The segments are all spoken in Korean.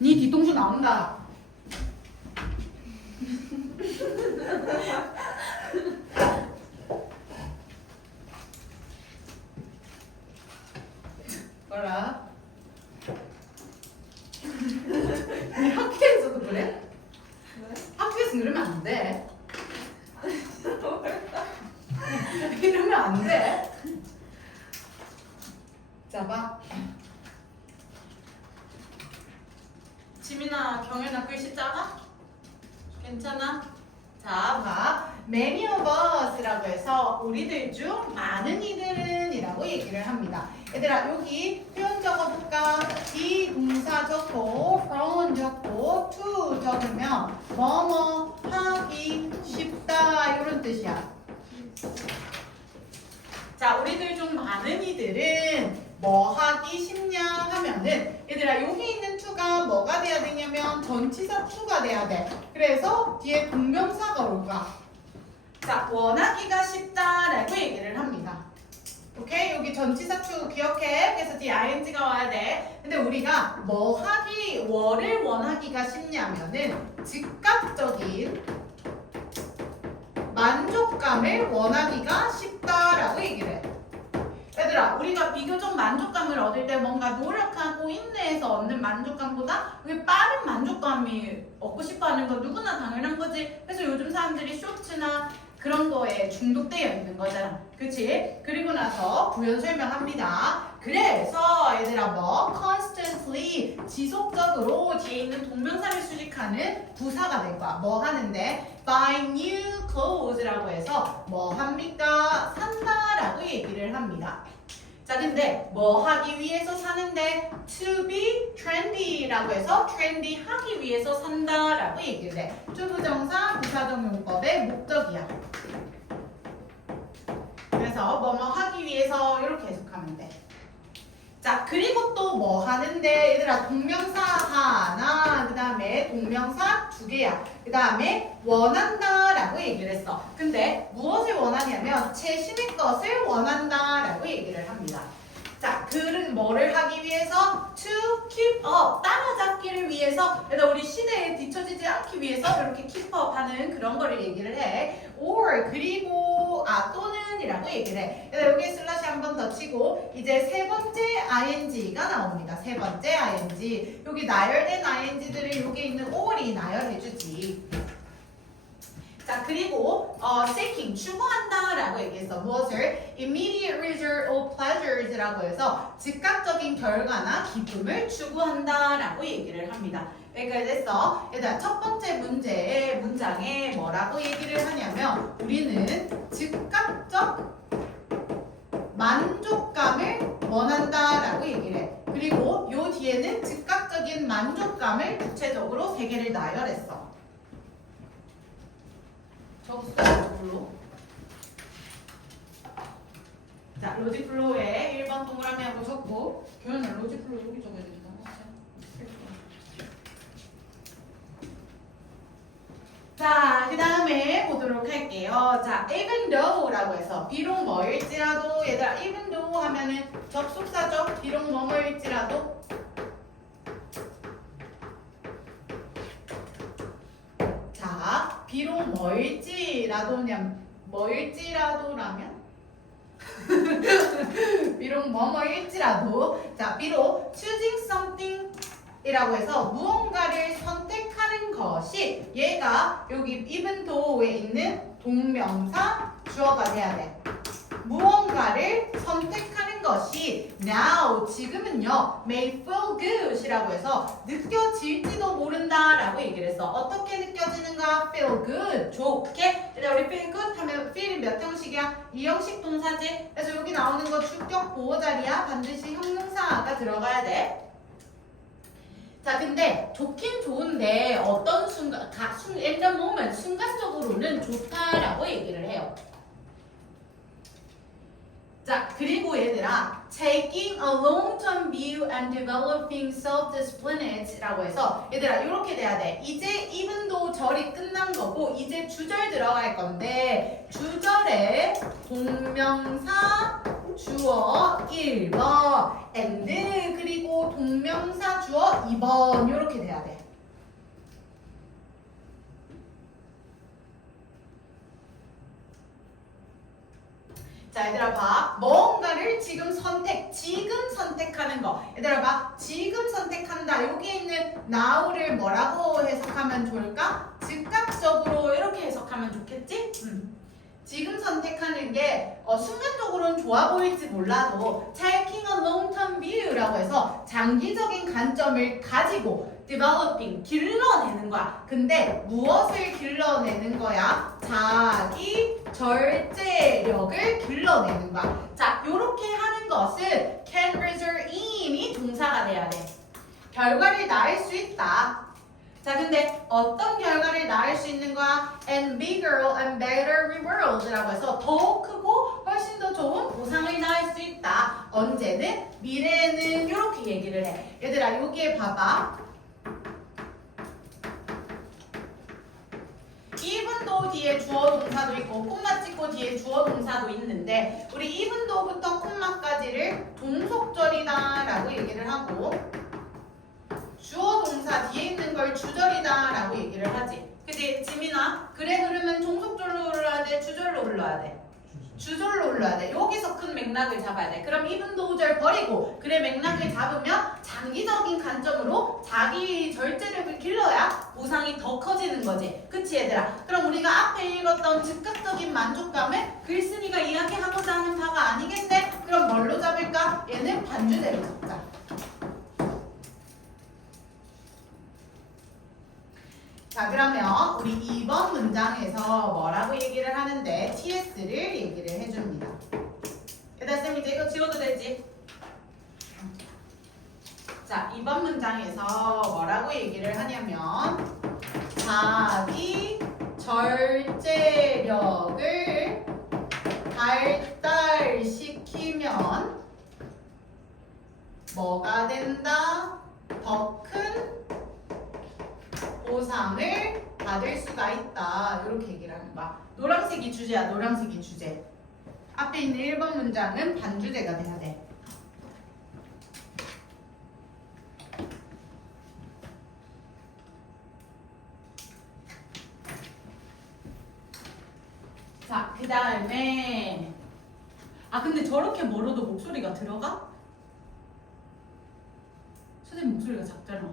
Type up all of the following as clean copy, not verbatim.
네 뒤통수 나온다. 뭐라? 네 학교에서도 그래? 학교에서 이러면 안 돼. 이러면 안 돼. 자, 봐. 지민아, 경연아 글씨 작아? 괜찮아? 자, 봐. Many of us라고 해서 우리들 중 많은 이들은 이라고 얘기를 합니다. 얘들아, 여기 표현 적어볼까? 이 동사 적고, from 적고, to 적으면 뭐뭐 하기 쉽다 이런 뜻이야. 자, 우리들 중 많은 이들은 뭐 하기 쉽냐 하면은 얘들아 여기 있는 to가 뭐가 돼야 되냐면 전치사 to가 돼야 돼. 그래서 뒤에 동명사가 올 거야. 자, 원하기가 쉽다라고 얘기를 합니다. 오케이? 여기 전치사 to 기억해. 그래서 뒤에 ing가 와야 돼. 근데 우리가 뭐를 원하기가 쉽냐면은 즉각적인 만족감을 원하기가 쉽다라고 얘기를 해. 얘들아, 우리가 비교적 만족감을 얻을 때 뭔가 노력하고 인내해서 얻는 만족감보다 우리 빠른 만족감이 얻고 싶어하는 거 누구나 당연한 거지. 그래서 요즘 사람들이 쇼츠나 그런 거에 중독되어 있는 거잖아. 그치? 그리고 나서 부연 설명합니다. 그래서 얘들아 constantly 지속적으로 뒤에 있는 동명사를 수식하는 부사가 될 거야. 뭐 하는데? buy new clothes라고 해서 뭐 합니까? 산다라고 얘기를 합니다. 자, 근데 뭐 하기 위해서 사는데 to be trendy라고 해서 trendy 하기 위해서 산다라고 얘기를 해. 투부정사 부사적용법의 목적이야. 그래서 뭐뭐 하기 위해서 이렇게 해석하면 돼. 자, 그리고 또 뭐 하는데 얘들아 동명사 하나, 그 다음에 동명사 두 개야. 그 다음에 원한다 라고 얘기를 했어. 근데 무엇을 원하냐면 최신의 것을 원한다 라고 얘기를 합니다. 자, 그는 뭐를 하기 위해서? to keep up, 따라잡기를 위해서. 그래서 우리 시대에 뒤처지지 않기 위해서 이렇게 keep up 하는 그런 거를 얘기를 해. or, 그리고, 또는 이라고 얘기를 해. 그래서 여기 슬래시 한 번 더 치고, 이제 세 번째 ing가 나옵니다. 세 번째 ing. 여기 나열된 ing들을 여기 있는 or이 나열해주지. 자, 그리고 seeking 추구한다 라고 얘기했어. 무엇을? immediate result of pleasures라고 해서 즉각적인 결과나 기쁨을 추구한다 라고 얘기를 합니다. 여기까지 됐어. 얘들아, 첫 번째 문장에 뭐라고 얘기를 하냐면 우리는 즉각적 만족감을 원한다 라고 얘기를 해. 그리고 요 뒤에는 즉각적인 만족감을 구체적으로 세 개를 나열했어. 적었어요, 로직플로. 자, 로직플로에 1번 동그라미하고 적고, 교현아, 로직플로 여기 적어야 되겠다. 자, 그 다음에 보도록 할게요. 자, even though라고 해서, 비록 뭐일지라도, 얘들아, even though 하면은 접속사죠? 비록 뭐일지라도. 자, 비록 뭐일지라도라면 비록 뭐일지라도 자, 비록 choosing something 이라고 해서 무언가를 선택하는 것이 얘가 여기 even though에 있는 동명사 주어가 돼야 돼. 무언가를 선택하는 것이 now 지금은요 may feel good 이라고 해서 느껴질지도 모른다 라고 얘기를 했어. 어떻게 느껴지는가? feel good 좋게. 근데 우리 feel good 하면 feel이 몇 형식이야? 2형식 동사지. 그래서 여기 나오는 거 주격 보호 자리야. 반드시 형용사가 들어가야 돼. 자, 근데 좋긴 좋은데 어떤 순간 in the moment 순간적으로는 좋다라고 얘기를 해요. 자, 그리고 얘들아 taking a long-term view and developing self-discipline 라고 해서 얘들아 이렇게 돼야 돼. 이제 even though 절이 끝난 거고 이제 주절 들어갈 건데 주절에 동명사 주어 1번 and 그리고 동명사 주어 2번 이렇게 돼야 돼. 자, 얘들아 봐. 뭔가를 지금 선택하는 거. 얘들아 봐. 지금 선택한다. 여기 있는 now를 뭐라고 해석하면 좋을까? 즉각적으로 이렇게 해석하면 좋겠지? 지금 선택하는 게 순간적으로는 좋아 보일지 몰라도 taking a long-term view라고 해서 장기적인 관점을 가지고 developing, 길러내는 거야. 근데 무엇을 길러내는 거야? 자기 절제력을 길러내는 거야. 자, 요렇게 하는 것은 can result in이 동사가 돼야 돼. 결과를 낳을 수 있다. 자, 근데 어떤 결과를 낳을 수 있는 거야? And bigger and better rewards라고 해서 더 크고 훨씬 더 좋은 보상을 낳을 수 있다. 언제는? 미래에는 이렇게 얘기를 해. 얘들아, 여기에 봐봐. even도 뒤에 주어 동사도 있고 콤마 찍고 뒤에 주어 동사도 있는데 우리 even도부터 콤마까지를 동속절이다 라고 얘기를 하고 주어 동사 뒤에 있는 걸 주절이다 라고 얘기를 하지. 그치? 지민아, 그래 그러면 종속절로 흘러야 돼? 주절로 흘러야 돼? 주절로 흘러야 돼. 여기서 큰 맥락을 잡아야 돼. 그럼 even도절 버리고 그래 맥락을 잡으면 장기적인 관점으로 자기 절제력을 길러야 보상이 더 커지는 거지. 그치 얘들아? 그럼 우리가 앞에 읽었던 즉각적인 만족감을 글쓴이가 이야기하고자 하는 바가 아니겠네? 그럼 뭘로 잡을까? 얘는 반주대로 잡자. 자, 그러면 우리 2번 문장에서 뭐라고 얘기를 하는데 TS를 얘기를 해줍니다. 얘들아, 쌤 이제 이거 지워도 되지? 자, 2번 문장에서 뭐라고 얘기를 하냐면 자기 절제력을 발달시키면 뭐가 된다? 더 큰 보상을 받을 수가 있다. 이렇게 얘기를 하는 거야. 노란색이 주제야. 노란색이 주제. 앞에 있는 1번 문장은 반주제가 돼야 돼. 자, 그 다음에 근데 저렇게 멀어도 목소리가 들어가? 선생님 목소리가 작잖아.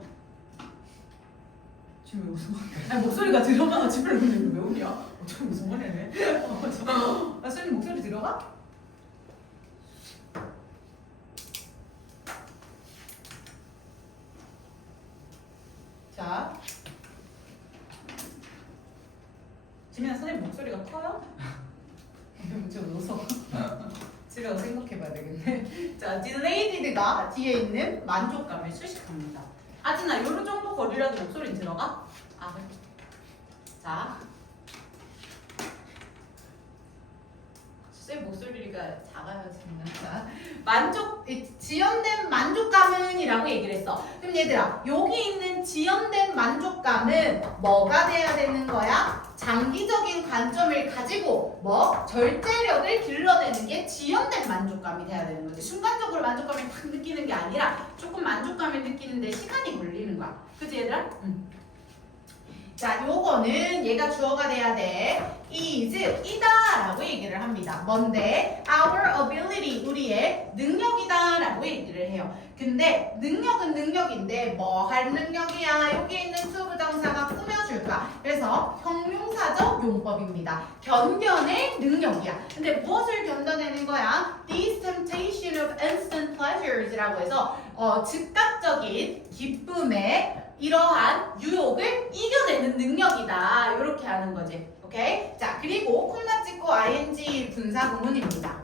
지금 왜 웃어? 아니 목소리가 들어가. 지금 왜 웃냐? 좀 무슨 말이네. 선생님 목소리 들어가? 자, 지민아 선생님 목소리가 커요? 좀 웃어. 제가 생각해봐야 되겠네. 자, delayed가 뒤에 있는 만족감을 수식합니다. 아진아, 요런 정도 거리라도 목소리 들어가? 그래. 자, 쌤 목소리가 작아요 지금. 자, 지연된 만족감은 이라고 얘기를 했어. 그럼 얘들아, 여기 있는 지연된 만족감은 뭐가 돼야 되는 거야? 장기적인 관점을 가지고 절제력을 길러내는 게 지연된 만족감이 돼야 되는 거지. 순간적으로 만족감을 딱 느끼는 게 아니라 조금 만족감을 느끼는데 시간이 걸리는 거야. 그치 얘들아? 자, 요거는 얘가 주어가 돼야 돼. is, 이다 라고 얘기를 합니다. 뭔데? Our ability, 우리의 능력이다 라고 얘기를 해요. 근데 능력은 능력인데 뭐 할 능력이야? 여기 있는 to 부정사가 꾸며줄까? 그래서 형용사적 용법입니다. 견뎌낼 능력이야. 근데 무엇을 견뎌내는 거야? This temptation of instant pleasures 라고 해서 즉각적인 기쁨의 이러한 유혹을 이겨내는 능력이다. 이렇게 하는 거지. 오케이? 자, 그리고 콤마 찍고 ing 분사 구문입니다.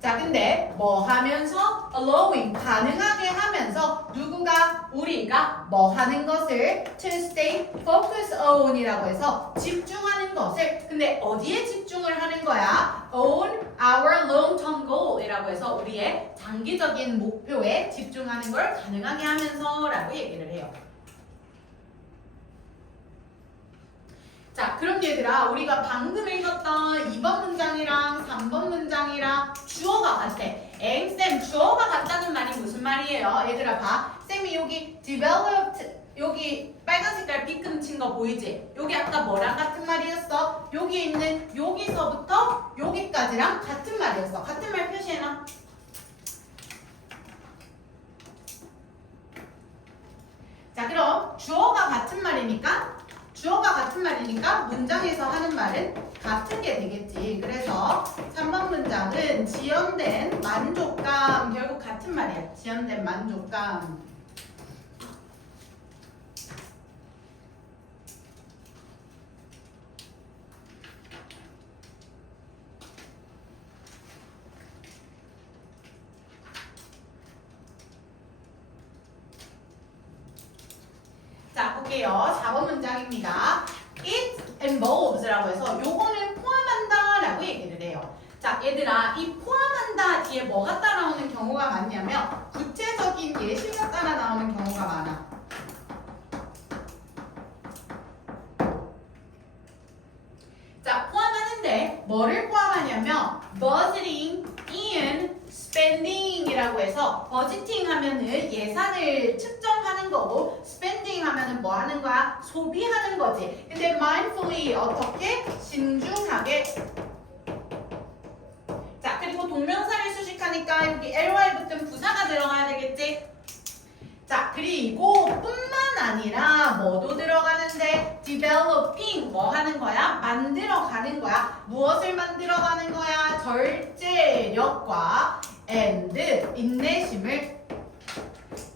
자, 근데 뭐 하면서 allowing 가능하게 하면서 누구가 우리가 뭐 하는 것을 to stay focus on 이라고 해서 집중하는 것을 근데 어디에 집중을 하는 거야? on our long-term goal 이라고 해서 우리의 장기적인 목표에 집중하는 걸 가능하게 하면서 라고 얘기를 해요. 자, 그럼 얘들아, 우리가 방금 읽었던 2번 문장이랑 3번 문장이랑 주어가 같아. 쌤, 주어가 같다는 말이 무슨 말이에요? 얘들아, 봐. 쌤이 여기 developed, 여기 빨간 색깔 삐끔 친 거 보이지? 여기 아까 뭐랑 같은 말이었어? 여기 있는 여기서부터 여기까지랑 같은 말이었어. 같은 말 표시해놔. 자, 그럼 주어가 같은 말이니까 문장에서 하는 말은 같은 게 되겠지. 그래서 3번 문장은 지연된 만족감, 결국 같은 말이야. 지연된 만족감. 자, 볼게요. 4번 문장입니다. It involves라고 해서 요거는 포함한다 라고 얘기를 해요. 자, 얘들아, 이 포함한다 뒤에 뭐가 따라오는 경우가 많냐면 구체적인 예시가 따라 나오는 경우가 많아. 자, 포함하는데 뭐를 포함하냐면 budgeting in spending이라고 해서 budgeting 하면은 예산을 측정하는 거고 spending 하면은 뭐 하는 거야? 소비하는 거지. 근데 mindfully 어떻게? 신중하게. 자, 그리고 동명사를 수식하니까 여기 ly 붙은 부사가 들어가야 되겠지? 자, 그리고 뿐만 아니라 뭐도 들어가는데 developing 뭐 하는 거야? 만들어가는 거야. 무엇을 만들어가는 거야? 절제력과 and 인내심을.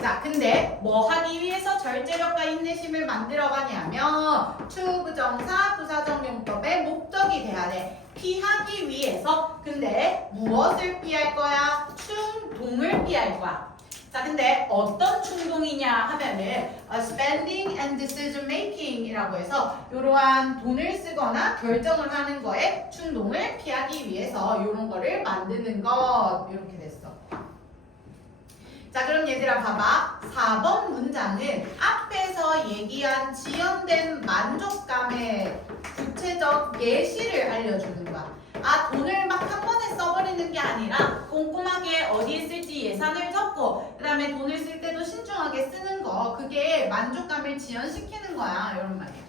자, 근데 뭐 하기 위해서 절제력과 인내심을 만들어가냐면 to 부정사 부사적 용법의 목적이 돼야 돼. 피하기 위해서. 근데 무엇을 피할 거야? 충동을 피할 거야. 자, 근데 어떤 충동이냐 하면은 spending and decision making 이라고 해서 이러한 돈을 쓰거나 결정을 하는 거에 충동을 피하기 위해서 이런 거를 만드는 것. 이렇게 됐어. 자, 그럼 얘들아 봐봐. 4번 문장은 앞에서 얘기한 지연된 만족감의 구체적 예시를 알려주는 거야. 아, 돈을 막 한 번에 써버리는 게 아니라 꼼꼼하게 어디에 쓸지 예산을 적고 그 다음에 돈을 쓸 때도 신중하게 쓰는 거, 그게 만족감을 지연시키는 거야. 이런 말이야.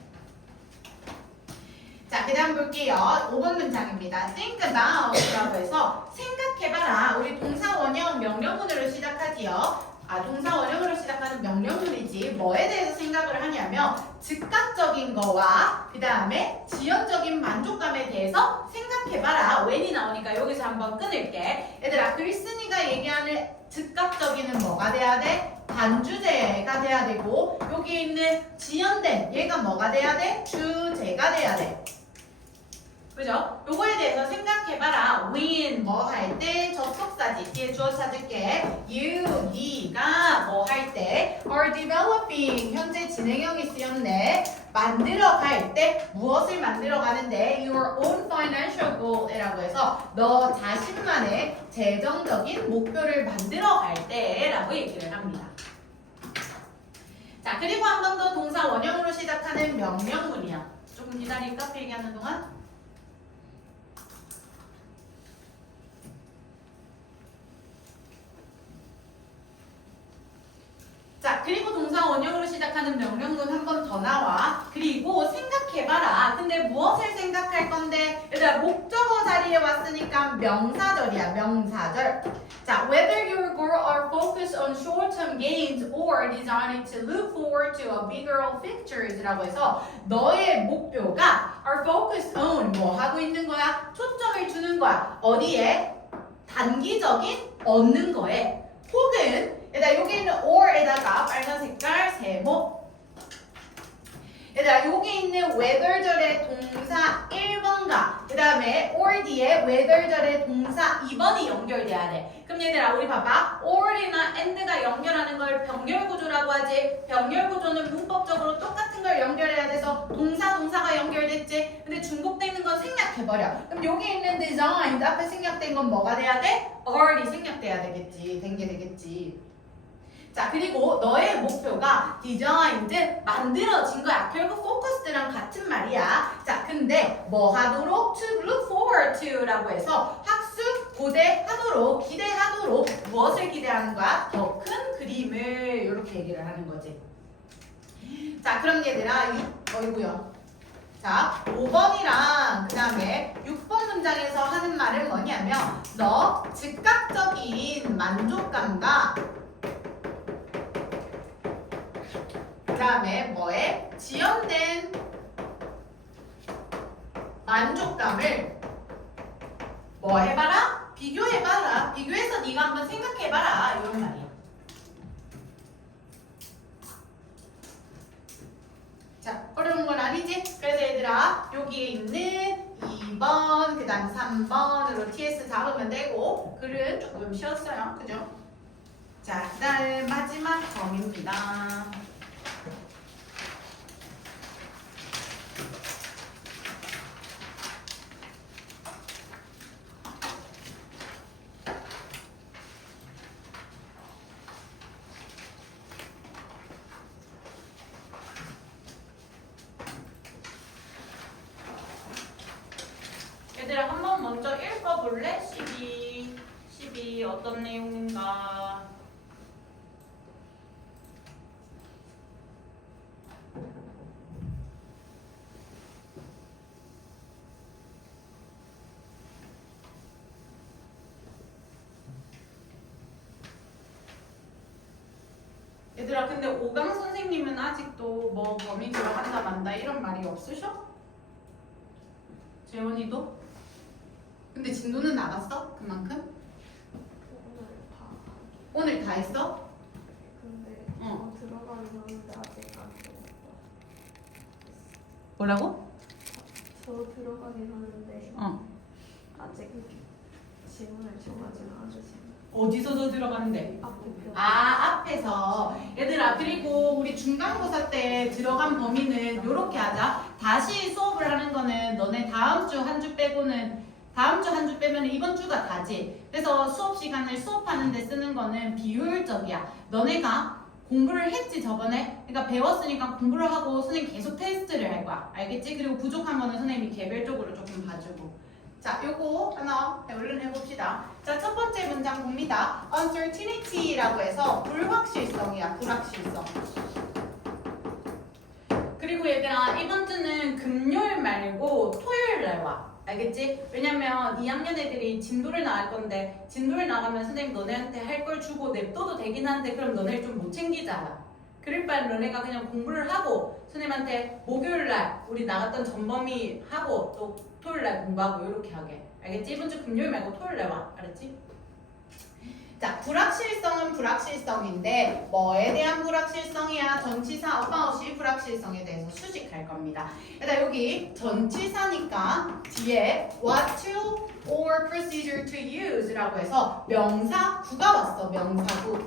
자, 그 다음 볼게요. 5번 문장입니다. think about 라고 해서 생각해봐라. 우리 동사 원형 명령문으로 시작하지요. 동사 원형으로 시작하는 명령문이지. 뭐에 대해서 생각을 하냐면 즉각적인 거와 그 다음에 지연적인 만족감에 대해서 생각해봐라. when이 나오니까 여기서 한번 끊을게. 얘들아, 글쓴이가 얘기하는 즉각적인은 뭐가 돼야 돼? 반주제가 돼야 되고 여기 있는 지연된 얘가 뭐가 돼야 돼? 주제가 돼야 돼. 그죠? 요거에 대해서 생각해봐라. when 뭐 할 때 접속사지. 뒤에 주어 찾을게. you, 네가 뭐 할 때 are developing 현재 진행형이 쓰였네. 만들어 갈 때 무엇을 만들어 가는데 your own financial goal이라고 해서 너 자신만의 재정적인 목표를 만들어 갈 때라고 얘기를 합니다. 자, 그리고 한 번 더 동사 원형으로 시작하는 명령문이야. 조금 기다릴까? 필기하는 동안. 자, 그리고 동사 원형으로 시작하는 명령문 한 번 더 나와. 그리고 생각해봐라. 근데 무엇을 생각할 건데? 얘들아, 목적어 자리에 왔으니까 명사절이야. 명사절. 자, whether your goals are focused on short-term gains or designed to look forward to a bigger picture 라고 해서 너의 목표가 are focused on 뭐 하고 있는 거야? 초점을 주는 거야. 어디에? 단기적인 얻는 거에. 혹은 얘들아, 여기 있는 or에다가 빨간 색깔 세모. 얘들아, 여기 있는 whether절의 동사 1번과 그 다음에 or 뒤에 whether절의 동사 2번이 연결돼야 돼. 그럼 얘들아, 우리 봐봐. or이나 and가 연결하는 걸 병렬구조라고 하지. 병렬구조는 문법적으로 똑같은 걸 연결해야 돼서 동사가 연결됐지. 근데 중복돼 있는 건 생략해버려. 그럼 여기 있는 designed 앞에 생략된 건 뭐가 돼야 돼? are이 생략돼야 되겠지. 된 게 되겠지. 자, 그리고 너의 목표가 designed, 만들어진 거야. 결국 focused랑 같은 말이야. 자, 근데 뭐 하도록? to look forward to라고 해서 학습, 고대하도록, 기대하도록 무엇을 기대하는 거야? 더 큰 그림을 이렇게 얘기를 하는 거지. 자, 그럼 얘들아, 어이구요. 자, 5번이랑 그 다음에 6번 문장에서 하는 말은 뭐냐면 너 즉각적인 만족감과 그 다음에 뭐에? 지연된 만족감을 뭐 해봐라? 비교해봐라. 비교해서 네가 한번 생각해봐라. 이런 말이야. 자, 어려운 건 아니지? 그래서 얘들아 여기에 있는 2번 그 다음 3번으로 TS 잡으면 되고 글은 조금 쉬웠어요. 그죠? 자, 그 다음 마지막 범위입니다. 얘들아 한번 먼저 읽어볼래? 12 어떤 내용인가? 얘들아 근데 오강 선생님은 아직도 뭐 범위 들어간다 만다 이런 말이 없으셔? 재원이도? 근데 진도는 나갔어? 그만큼? 오늘 다 했어? 근데 들어가긴 하는데 아직 안 들어갔어. 뭐라고? 저 들어가긴 하는데 아직 질문을 정하지는 않으시네. 어디서 더 들어갔는데? 앞에 앞에서. 얘들아 그리고 우리 중간고사 때 들어간 범위는 요렇게 하자. 다시 수업을 하는 거는 너네 다음 주 한 주 빼고는 다음 주 한 주 빼면 이번 주가 다지. 그래서 수업 시간을 수업하는 데 쓰는 거는 비효율적이야. 너네가 공부를 했지 저번에? 그러니까 배웠으니까 공부를 하고 선생님 계속 테스트를 할 거야. 알겠지? 그리고 부족한 거는 선생님이 개별적으로 조금 봐주고. 자, 요거 하나 얼른 해봅시다. 자, 첫 번째 문장 봅니다. uncertainty라고 해서 불확실성이야. 불확실성. 그리고 얘들아 이번 주는 금요일 말고 토요일 날 와. 알겠지? 왜냐면 2학년 애들이 진도를 나갈 건데 진도를 나가면 선생님 너네한테 할 걸 주고 냅둬도 되긴 한데 그럼 너네를 좀 못 챙기잖아. 그럴 바엔 너네가 그냥 공부를 하고 선생님한테 목요일 날 우리 나갔던 전범위 하고 또 토요일 날 공부하고 이렇게 하게. 알겠지? 이번 주 금요일 말고 토요일 날 와. 알았지? 자, 불확실성은 불확실성인데 뭐에 대한 불확실성이야? 전치사 about 불확실성에 대해서 수식할 겁니다. 일단 여기 전치사니까 뒤에 what to or procedure to use라고 해서 명사구가 왔어. 명사구.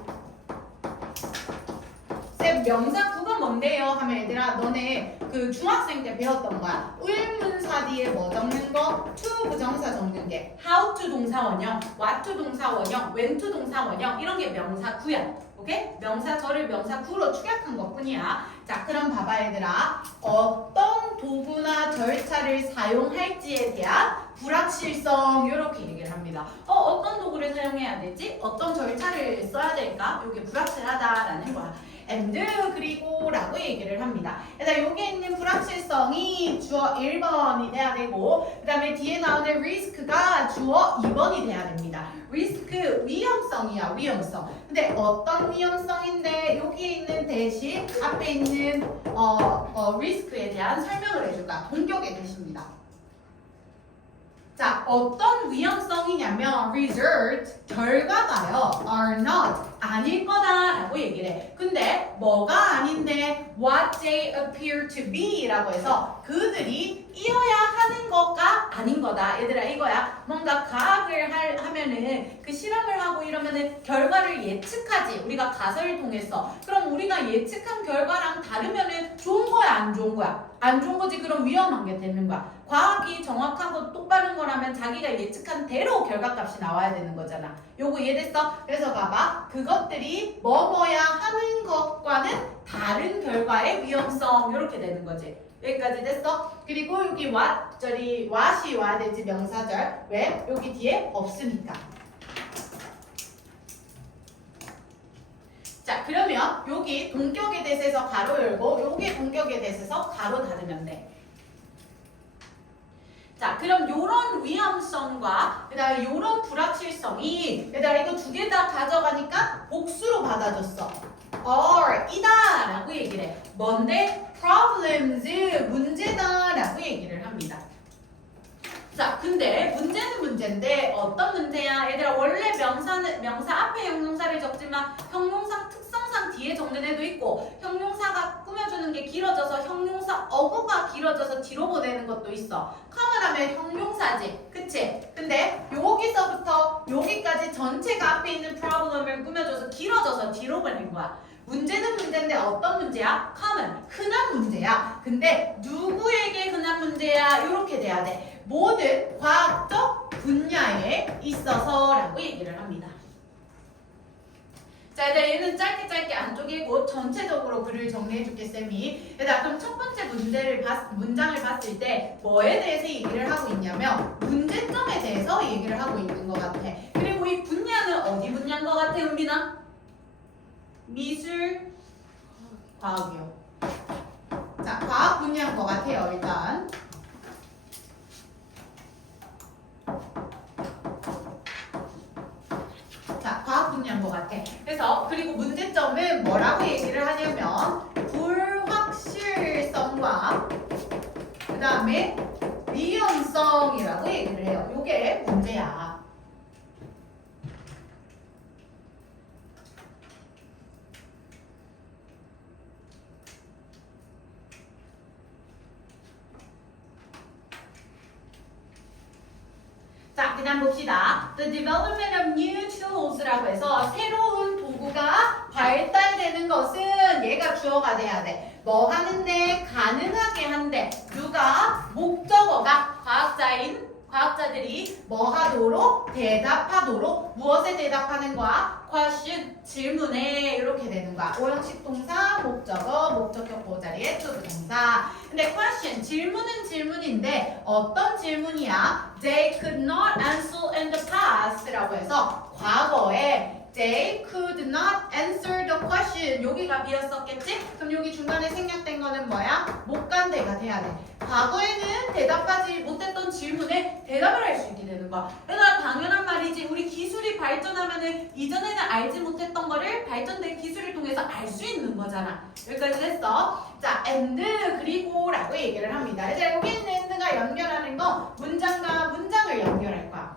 쌤 명사구가 뭔데요? 하면 얘들아 너네 그 중학생 때 배웠던 거야. 의문사 뒤에 뭐 적는 거? to 부정사 적는 게 how to 동사 원형, what to 동사 원형, when to 동사 원형 이런 게 명사구야. 오케이? 명사절을 명사구로 축약한 것 뿐이야. 자, 그럼 봐봐 얘들아. 어떤 도구나 절차를 사용할지에 대한 불확실성 이렇게 얘기를 합니다. 어떤 도구를 사용해야 되지? 어떤 절차를 써야 될까? 이게 불확실하다라는 거야. and 그리고 라고 얘기를 합니다. 일단 여기 있는 불확실성이 주어 1번이 돼야 되고 그 다음에 뒤에 나오는 risk가 주어 2번이 돼야 됩니다. risk 위험성이야. 위험성. 근데 어떤 위험성인데 여기에 있는 대신 앞에 있는 risk에 대한 설명을 해줄까? 동격의 대시입니다. 자, 어떤 위험성이냐면 result, 결과가요 are not, 아닐 거다라고 얘기를 해. 근데 뭐가 아닌데 what they appear to be 라고 해서 그들이 이어야 하는 것가 아닌 거다. 얘들아 이거야. 뭔가 과학을 하면은 그 실험을 하고 이러면은 결과를 예측하지. 우리가 가설을 통해서. 그럼 우리가 예측한 결과랑 다르면은 좋은 거야 안 좋은 거야? 안 좋은 거지. 그럼 위험한 게 되는 거야. 과학이 정확하고 똑바른 거라면 자기가 예측한 대로 결과값이 나와야 되는 거잖아. 요거 이해됐어? 그래서 봐봐. 그것들이 뭐뭐야 다른 결과의 위험성 이렇게 되는 거지. 여기까지 됐어? 그리고 여기 what이 와야 되지 명사절. 왜? 여기 뒤에 없으니까. 자, 그러면 여기 동격에 대해서 가로 열고 여기 동격에 대해서 가로 닫으면 돼. 자, 그럼 요런 위험성과 그다음에 요런 불확실성이 얘들아 이거 두 개 다 가져가니까 복수로 받아줬어. or 이다 라고 얘기를 해. 뭔데? problems 문제다 라고 얘기를 합니다. 자, 근데 문제는 문제인데 어떤 문제야? 얘들아 원래 명사 앞에 형용사를 적지만 형용사 특성상 뒤에 적는 애도 있고 형용사가 꾸며주는 게 길어져서 형용사 어구가 길어져서 뒤로 보내는 것도 있어. common 하면 형용사지, 그치? 근데 여기서부터 여기까지 전체가 앞에 있는 problem을 꾸며줘서 길어져서 뒤로 보낸 거야. 문제는 문제인데 어떤 문제야? common, 흔한 문제야. 근데 누구에게 흔한 문제야? 이렇게 돼야 돼. 모든 과학적 분야에 있어서라고 얘기를 합니다. 자, 얘는 짧게 안쪽이고 전체적으로 글을 정리해줄게 쌤이. 얘들아 그럼 첫 번째 문장을 봤을 때 뭐에 대해서 얘기를 하고 있냐면 문제점에 대해서 얘기를 하고 있는 것 같아. 그리고 이 분야는 어디 분야인 것 같아, 은빈아? 미술, 과학이요. 자, 과학 분야인 것 같아요, 일단. 자, 과학 분야인 것 같아. 그래서 그리고 문제점은 뭐라고 얘기를 하냐면 불확실성과 그 다음에 위험성이라고 얘기를 해요. 요게 문제야. 자, 그 다음 봅시다. The development of new tools라고 해서 새로운 도구가 발달되는 것은 얘가 주어가 돼야 돼. 뭐 하는데? 가능하게 한데. 누가? 목적어가 과학자들이 뭐 하도록? 대답하도록. 무엇에 대답하는 거야? question, 질문에 이렇게 되는 거야. 오형식 동사, 목적어, 목적격 보자리에 to 동사. 근데 question, 질문은 질문인데 어떤 질문이야? They could not answer in the past 라고 해서 과거에 They could not answer the question. 여기가 비었었겠지? 그럼 여기 중간에 생략된 거는 뭐야? 목간대가 돼야 돼. 과거에는 대답하지 못했던 질문에 대답을 할 수 있게 되는 거야. 얘들아 당연한 말이지. 우리 기술이 발전하면은 이전에는 알지 못했던 거를 발전된 기술을 통해서 알 수 있는 거잖아. 여기까지 됐어. 자, and 그리고 라고 얘기를 합니다. 이제 여기 있는 and가 연결하는 거 문장과 문장을 연결할 거야.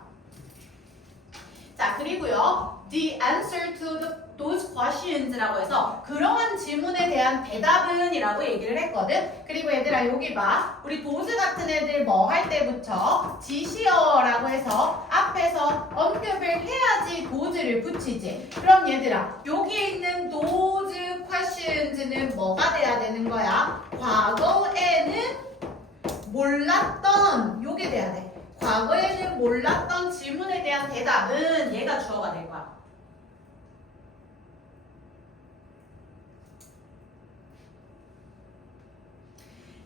자, 그리고요. The answer to those questions라고 해서 그러한 질문에 대한 대답은 이라고 얘기를 했거든. 그리고 얘들아 여기 봐. 우리 those 같은 애들 뭐 할 때부터 지시어라고 해서 앞에서 언급을 해야지 those를 붙이지. 그럼 얘들아 여기에 있는 those questions는 뭐가 돼야 되는 거야? 과거에는 몰랐던 요게 돼야 돼. 과거에는 몰랐던 질문에 대한 대답은 얘가 주어가 될 거야.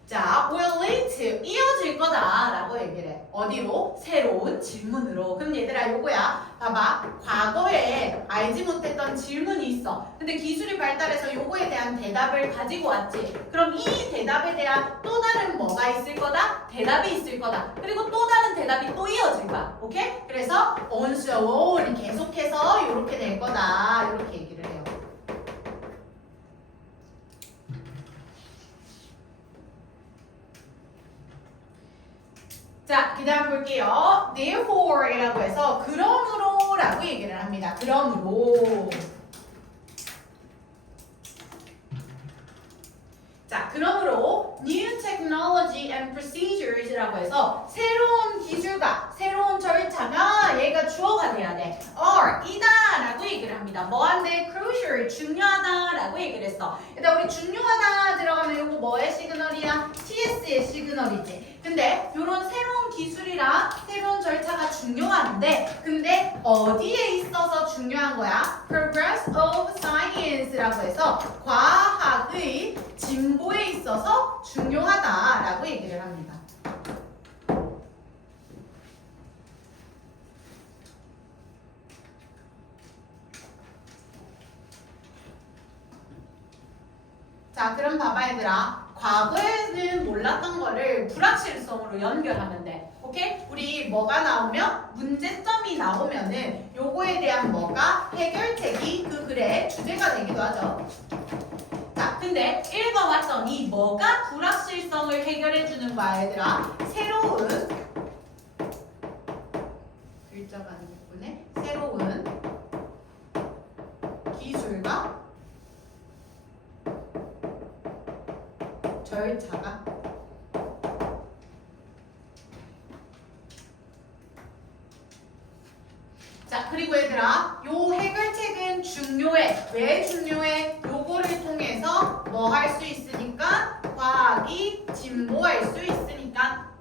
자, will lead to 이어질 거다 라고 얘기를 해. 어디로? 새로운 질문으로. 그럼 얘들아 요거야. 봐봐. 과거에 알지 못했던 질문이 있어. 근데 기술이 발달해서 요거에 대한 대답을 가지고 왔지. 그럼 이 대답에 대한 또 다른 뭐가 있을 거다? 대답이 있을 거다. 그리고 또 다른 대답이 또 이어질 거야. 오케이? 그래서 on so on 계속해서 요렇게 될 거다. 요렇게 얘기를 해요. 자, 그 다음 볼게요. Therefore이라고 해서 그러므로 라고 얘기를 합니다. 그러므로. 자, 그러므로 New Technology and Procedures라고 해서 새로운 기술과 새로운 절차가 얘가 주어가 돼야 돼. are 이다 라고 얘기를 합니다. 뭐한데? crucial, 중요하다 라고 얘기를 했어. 일단 우리 중요하다 들어가면 이거 뭐의 시그널이야? TS의 시그널이지. 근데 이런 새로운 기술이랑 새로운 절차가 중요한데 근데 어디에 있어서 중요한 거야? Progress of Science라고 해서 과학의 과학의 진보에 있어서 중요하다라고 얘기를 합니다. 자, 그럼 봐봐 얘들아. 과거에는 몰랐던 거를 불확실성으로 연결하면 돼. 오케이? 우리 뭐가 나오면 문제점이 나오면은 요거에 대한 뭐가 해결책이 그 글의 주제가 되기도 하죠. 자, 근데 읽어봤더니 뭐가 불확실성을 해결해 주는 거야 얘들아? 새로운 글자가 아닌 부분에 새로운 기술과 절차가 자, 그리고 얘들아 요 해결책은 중요해. 왜 중요해? 요거를 통해서 뭐 할 수 있으니까 과학이 진보할 수 있으니까.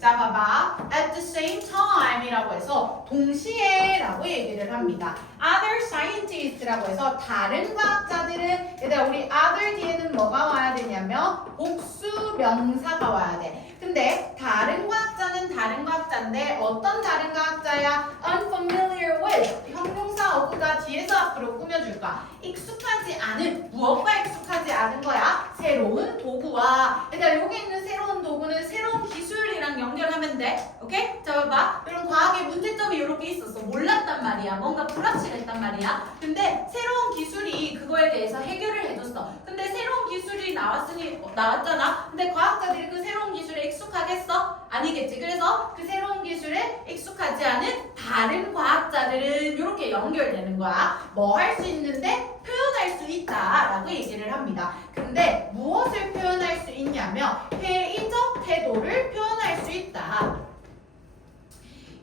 자, 봐봐. At the same time 이라고 해서 동시에 라고 얘기를 합니다. Other scientist라고 해서 다른 과학자들은 얘들아 우리 other 뒤에는 뭐가 와야 되냐면 복수 명사가 와야 돼. 근데 다른 과학자는 다른 과학자인데 어떤 다른 과학자야? Unfamiliar with 형용사 어구가 뒤에서 앞으로 꾸며줄까? 익숙하지 않은 무엇과 익숙하지 않은 거야? 새로운 도구와 얘들아 여기 있는 새로운 도구는 새로운 기술이랑 연결하면 돼. 오케이? 자 봐봐. 그럼 과학의 문제점이 이렇게 있었어. 몰랐단 말이야. 뭔가 불확실했단 말이야. 근데 새로운 기술이 그거에 대해서 해결을 해줬어. 근데 새로운 기술이 나왔잖아. 근데 과학자들이 그 새로운 기술에 익숙하겠어? 아니겠지. 그래서 그 새로운 기술에 익숙하지 않은 다른 과학자들은 이렇게 연결되는 거야. 뭐 할 수 있는데 표현할 수 있다라고 얘기를 합니다. 근데 무엇을 표현할 수 있냐면 회의적 태도를 표현할 수 있다.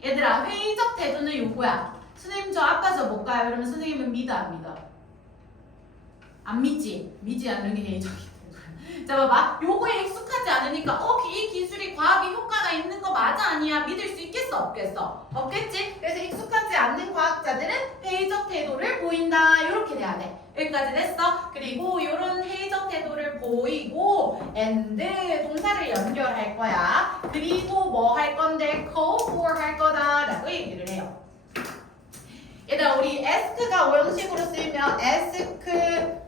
얘들아 회의적 태도는 요거야. 선생님 저 아파서 못 가요. 이러면 선생님은 믿어 안 믿어? 안 믿지? 믿지 않는 게 회의적인 태도야. 자 봐봐. 요거에 익숙하지 않으니까 이 기술이 과학에 효과가 있는 거 맞아 아니야? 믿을 수 있겠어 없겠어? 없겠지? 그래서 익숙하지 않는 과학자들은 회의적 태도를 보인다. 이렇게 돼야 돼. 여기까지 됐어? 그리고 이런 회의적 태도를 보이고 and 동사를 연결할 거야. 그리고 뭐 할 건데 call for 할 거다라고 얘기를 해요. 얘들아 우리 ask가 오형식으로 쓰이면 ask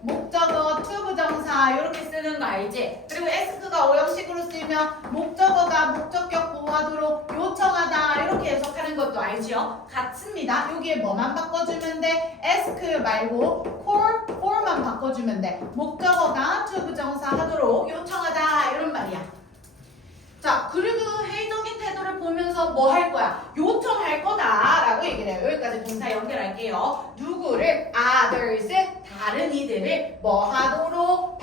목적어 to 부정사 이렇게 쓰는 거 알지? 그리고 ask가 오형식으로 쓰이면 목적어가 목적격 보호하도록 요청하다 이렇게 해석하는 것도 알지요? 같습니다. 여기에 뭐만 바꿔주면 돼? ask 말고 call for만 바꿔주면 돼. 목적어가 to 부정사 하도록 요청하다 이런 말이야. 자, 그리고 회의적인 태도를 보면서 뭐 할 거야? 요청할 거다라고 얘기를 해요. 여기까지 동사 연결할게요. 누구를? others, 다른 이들을 뭐 하도록?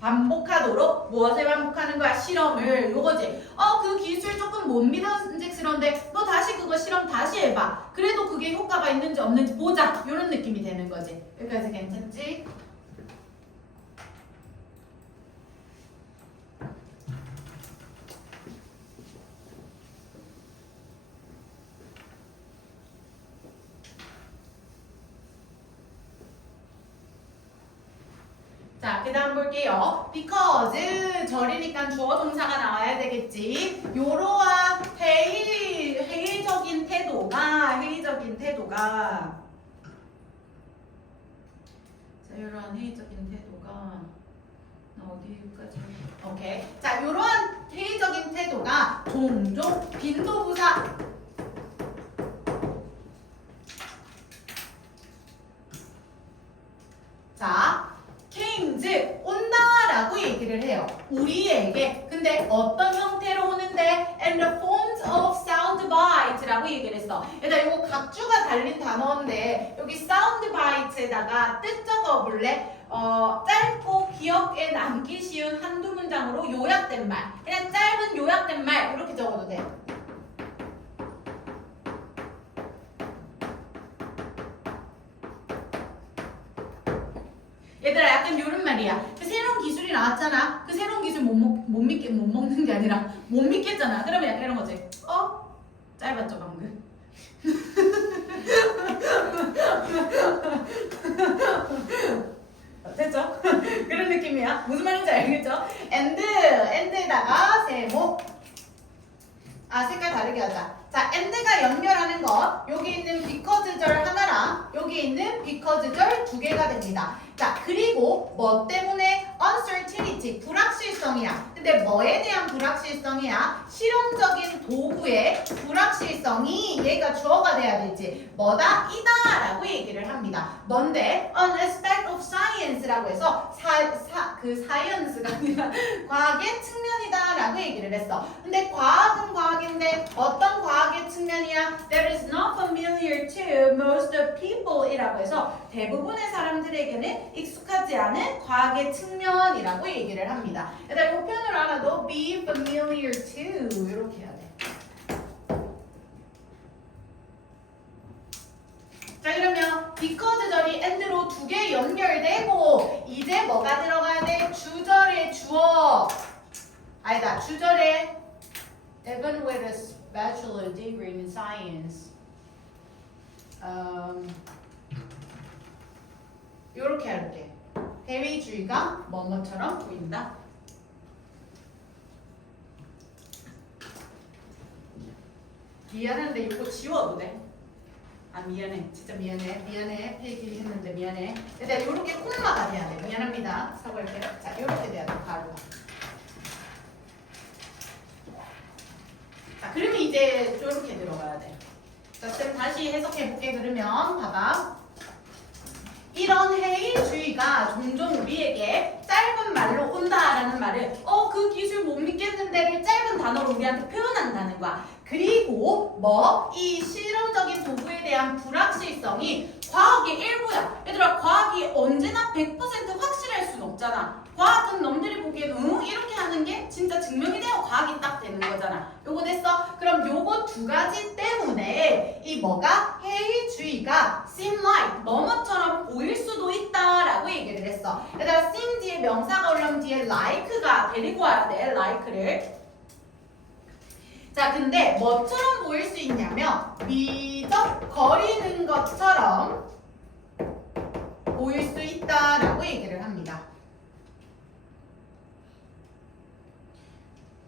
반복하도록 무엇을 반복하는 거야? 실험을. 요거지. 그 기술 조금 못 믿음직스러운데 너 다시 그거 실험 다시 해봐. 그래도 그게 효과가 있는지 없는지 보자. 이런 느낌이 되는 거지. 여기까지 괜찮지? 자, 그 다음 볼게요. because 절이니까 주어 동사가 나와야 되겠지. 요러한 회의적인 태도가 자, 요러한 회의적인 태도가 나 어디까지? 오케이. 자, 요러한 회의적인 태도가 종종 빈도부사 자 came 즉 온다라고 얘기를 해요. 우리에게. 근데 어떤 형태로 오는데? And the forms of sound bite라고 얘기를 했어. 얘들아 이거 각주가 달린 단어인데 여기 sound bite에다가 뜻 적어볼래? 짧고 기억에 남기 쉬운 한두 문장으로 요약된 말. 그냥 짧은 요약된 말 이렇게 적어도 돼. 얘들아 약간 요런 말이야. 그 새로운 기술이 나왔잖아. 그 새로운 기술 못 먹는 게 아니라 못 믿겠잖아. 그러면 약간 이런 거지. 짧았죠 방금? 그쵸? 그런 느낌이야. 무슨 말인지 알겠죠? and에다가 세모. 색깔 다르게 하자. 자, and가 연결하는 것. 여기 있는 because 절 하나랑 여기 있는 because 절 두 개가 됩니다. 자, 그리고 뭐 때문에 uncertainty, 불확실성이야. 근데 뭐에 대한 불확실성이야? 실용적인 도구의 불확실성이 얘가 주어가 돼야 되지. 뭐다? 이다 라고 얘기를 합니다. 뭔데? An aspect of science라고 해서 science가 아니라 과학의 측면이다 라고 얘기를 했어. 근데 과학은 과학인데 어떤 과학의 측면이야? That is not familiar to most of people 이라고 해서 대부분의 사람들에게는 익숙하지 않은 과학의 측면이라고 얘기를 합니다. 얘들아, 이 표현을 알아도 be familiar to 이렇게 해야 돼. 자, 그러면 because 절이 and로 두 개 연결되고 이제 뭐가 들어가야 돼? 주절의 주어. 아니다, 주절의 even with a bachelor degree in science. 요렇게 할게. 대위주의가 뭐뭐처럼 보인다. 미안한데 이거 지워도 돼? 미안해. 진짜 미안해. 미안해. 페이지 했는데 미안해. 일단 요렇게 콤마가 돼야 돼. 미안합니다. 사과할게요. 자, 요렇게 돼야 돼. 바로. 자, 그러면 이제 요렇게 들어가야 돼. 자, 쌤 다시 해석해볼게. 그러면 봐봐. 이런 회의주의가 종종 우리에게 짧은 말로 온다라는 말을 그 기술 못 믿겠는데를 짧은 단어로 우리한테 표현한다는 거야. 그리고 이 실험적인 도구에 대한 불확실성이 과학의 일부야. 얘들아, 과학이 언제나 100% 확실할 순 없잖아. 과학은 넘들이 보기에는 이렇게 하는 게 진짜 증명이 되어 과학이 딱 되는 거잖아. 요거 됐어? 그럼 요거 두 가지 때문에 이 회의주의가 seem like 뭐뭐처럼 보일 수도 있다라고 얘기를 했어. 얘들아, seem 뒤에 명사가 올라오면 뒤에 like가 데리고 와야 돼. like를. 자, 근데 뭐처럼 보일 수 있냐면 미적거리는 것처럼 보일 수 있다라고 얘기를 합니다.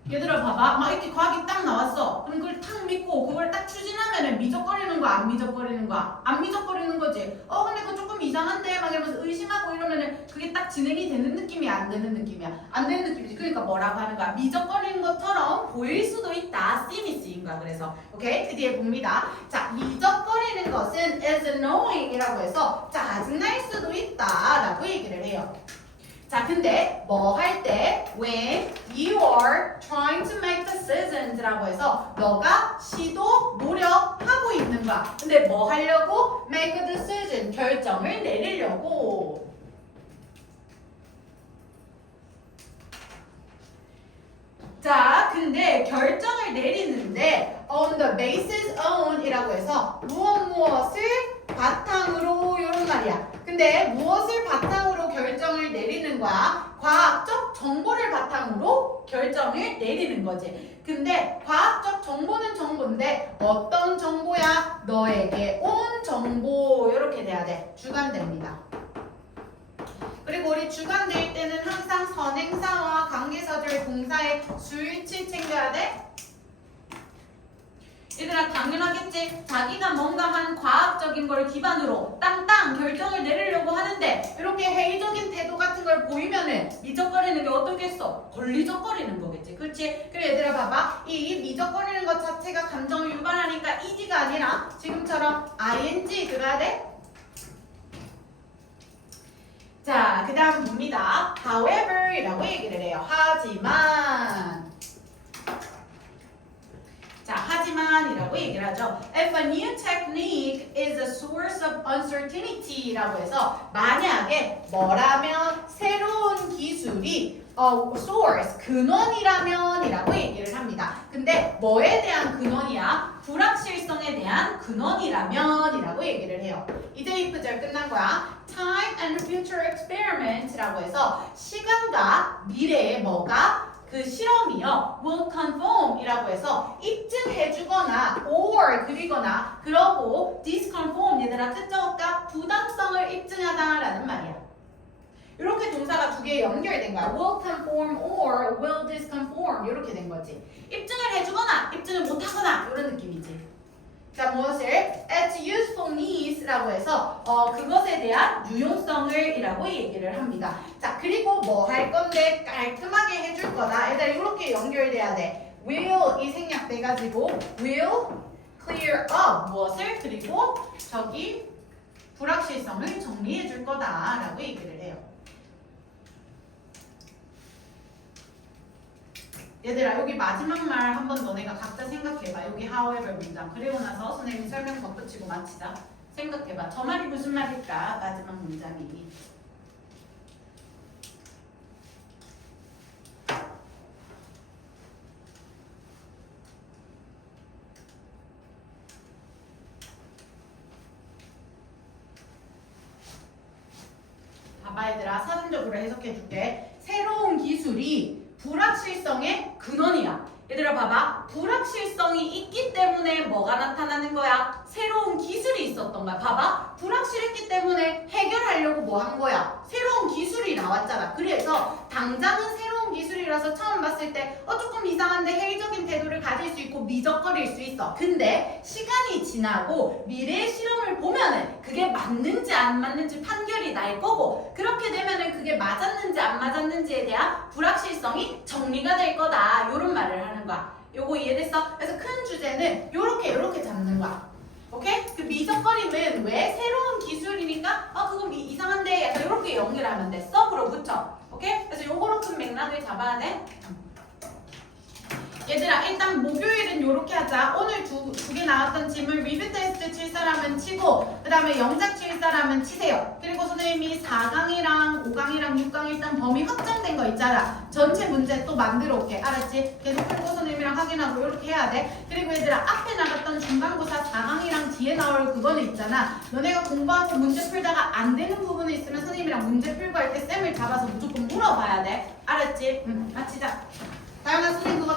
얘들아, 봐봐. 막 이렇게 과학이 딱 나왔어. 그럼 그걸 탁 믿고 그걸 딱 추진하면은 미적거리는 거야, 안 미적거리는 거야? 안 미적거리는 거지. 근데 그거 조금 이상한데 막 이러면서 의심하고 이러면은 그게 딱 진행이 되는 느낌이야, 안 되는 느낌이야? 안 되는 느낌이지. 그러니까 뭐라고 하는 거야? 미적거리는 것처럼 보일 수도 있다. 씀이 쓰인 거야. 그래서 오케이? 그 뒤에 봅니다. 자, 미적거리는 것은 is annoying이라고 해서 짜증날 수도 있다라고 얘기를 해요. 자, 근데 뭐 할 때 when you are trying to make decisions 라고 해서 너가 시도 노력하고 있는 거야. 근데 뭐 하려고? make a decision, 결정을 내리려고. 자, 근데 결정을 내리는데 on the basis on 이라고 해서 무엇을 바탕으로 이런 말이야. 근데 무엇을 바탕으로 결정을 내리는 거야? 과학적 정보를 바탕으로 결정을 내리는 거지. 근데 과학적 정보는 정보인데 어떤 정보야? 너에게 온 정보 이렇게 돼야 돼. 주관됩니다. 그리고 우리 주관될 때는 항상 선행사와 관계사절 동사의 수일치 챙겨야 돼. 얘들아, 당연하겠지. 자기가 뭔가 한 과학적인 걸 기반으로 땅땅 결정을 내리려고 하는데 이렇게 회의적인 태도 같은 걸 보이면은 미적거리는 게 어떻겠어? 걸리적거리는 거겠지. 그렇지? 그래, 얘들아, 봐봐. 이 미적거리는 것 자체가 감정을 유발하니까 ed가 아니라 지금처럼 ing 들어야 돼. 자, 그 다음 봅니다. however 이라고 얘기를 해요. 하지만. 자, 하지만이라고 얘기를 하죠. If a new technique is a source of uncertainty라고 해서 만약에 뭐라면 새로운 기술이 source, 근원이라면이라고 얘기를 합니다. 근데 뭐에 대한 근원이야? 불확실성에 대한 근원이라면이라고 얘기를 해요. 이제 이 구절 끝난 거야. Time and future experiment라고 해서 시간과 미래의 뭐가? 그 실험이요 will conform 이라고 해서 입증해주거나 or 그리거나 그러고 disconform 얘들아 뜻적과 부당성을 입증하다 라는 말이야. 이렇게 동사가 두 개 연결된 거야. will conform or will disconform 이렇게 된 거지. 입증을 해주거나 입증을 못하거나 이런 느낌이지. 자, 무엇을? its usefulness라고 해서 그것에 대한 유용성을 이라고 얘기를 합니다. 자, 그리고 뭐 할 건데 깔끔하게 해줄 거다. 얘들아 이렇게 연결돼야 돼. will이 생략돼가지고 will clear up 무엇을? 그리고 저기 불확실성을 정리해 줄 거다라고 얘기를 해요. 얘들아 여기 마지막 말 한 번 너네가 각자 생각해봐. 여기 however 문장 그리고 나서 선생님이 설명 덧붙이고 마치자. 생각해봐. 저 말이 무슨 말일까? 마지막 문장이. 봐봐 얘들아 사전적으로 해석해 줄게. 새로운 기술이 불확실성의 근원이야. 얘들아 봐봐. 불확실성이 있기 때문에 뭐가 나타나는 거야? 새로운 기술이 있었던 거야. 봐봐. 불확실했기 때문에 해결하려고 뭐 한 거야? 새로운 기술이 나왔잖아. 그래서 당장은 새로운 기술이라서 처음 봤을 때 조금 이상한데 회의적인 태도를 가질 수 있고 미적거릴 수 있어. 근데 시간이 지나고 미래의 실험을 보면은 그게 맞는지 안 맞는지 판결이 날 거고 그렇게 되면은 그게 맞았는지 안 맞았는지에 대한 불확실성이 정리가 될 거다. 이런 말을 하는 거야. 요거 이해됐어? 그래서 큰 주제는 요렇게 잡는 거야. 오케이? 그 미적거림은 왜 새로운 기술이니까 그거 이상한데 약간 이렇게 연결하면 돼. 서브로 붙여. 오케이? 그래서 요거로 큰 맥락을 잡아야 돼. 얘들아 일단 목요일은 요렇게 하자. 오늘 두 개 나왔던 질문 리뷰 테스트 칠 사람은 치고 그 다음에 영작 칠 사람은 치세요. 그리고 선생님이 4강이랑 5강이랑 6강 일단 범위 확정된 거 있잖아. 전체 문제 또 만들어 올게. 알았지? 계속 풀고 선생님이랑 확인하고 이렇게 해야 돼. 그리고 얘들아 앞에 나갔던 중간고사 4강이랑 뒤에 나올 그거는 있잖아. 너네가 공부하고 문제 풀다가 안 되는 부분이 있으면 선생님이랑 문제 풀고 할 때 쌤을 잡아서 무조건 물어봐야 돼. 알았지? 마치자. 다영아 선생님 그거